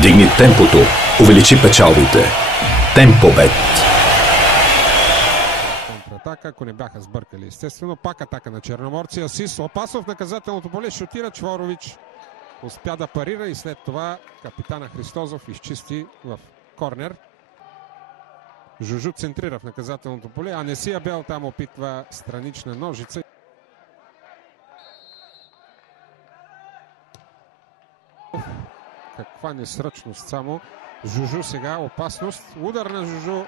Вдигни темпото, увеличи печалбите. Темпобет. Контратака, ако не бяха сбъркали, естествено. Пак атака на черноморци. Асис Опасов в наказателното поле, шутира Чворович. Успя да парира и след това капитана Христозов изчисти в корнер. Жужу центрира в наказателното поле, а Несия Бел там опитва странична ножица. Каква несръчност само. Жужу сега, опасност. Удар на Жужу.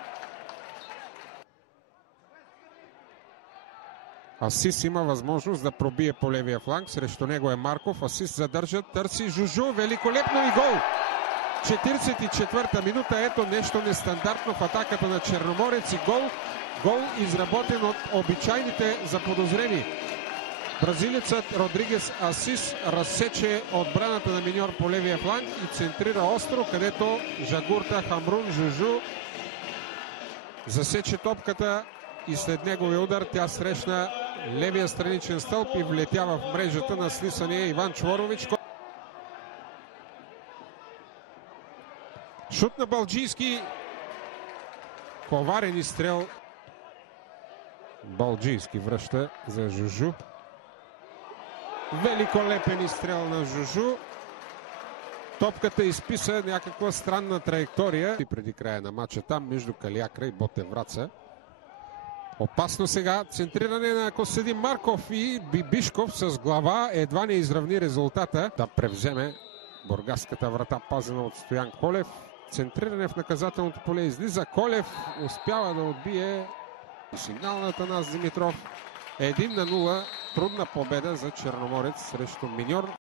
Асис има възможност да пробие по левия фланг. Срещу него е Марков. Асис задържа, търси Жужу. Великолепно и гол! 44-та минута. Ето нещо нестандартно в атаката на Черноморец и гол. Гол изработен от обичайните заподозрени. Бразилецът Родригес Асис разсече отбраната на миньор по левия фланг и центрира остро, където Жагурта Хамрун Жужу засече топката и след неговия удар тя срещна левия страничен стълб и влетя в мрежата на слисания Иван Чворович. Шут на Балджийски. Коварен изстрел. Балджийски връща за Жужу. Великолепен изстрел на Жужу. Топката изписа някаква странна траектория и преди края на матча там между Калиакра и Ботевраца. Опасно сега. Центриране на Костадин Марков и Бибишков с глава едва не изравни резултата. Да превземе бургаската врата, пазена от Стоян Колев. Центриране в наказателното поле. Излиза Колев. Успява да отбие сигнал на Атанас Димитров. 1-0. Трудна победа за Черноморец срещу миньор.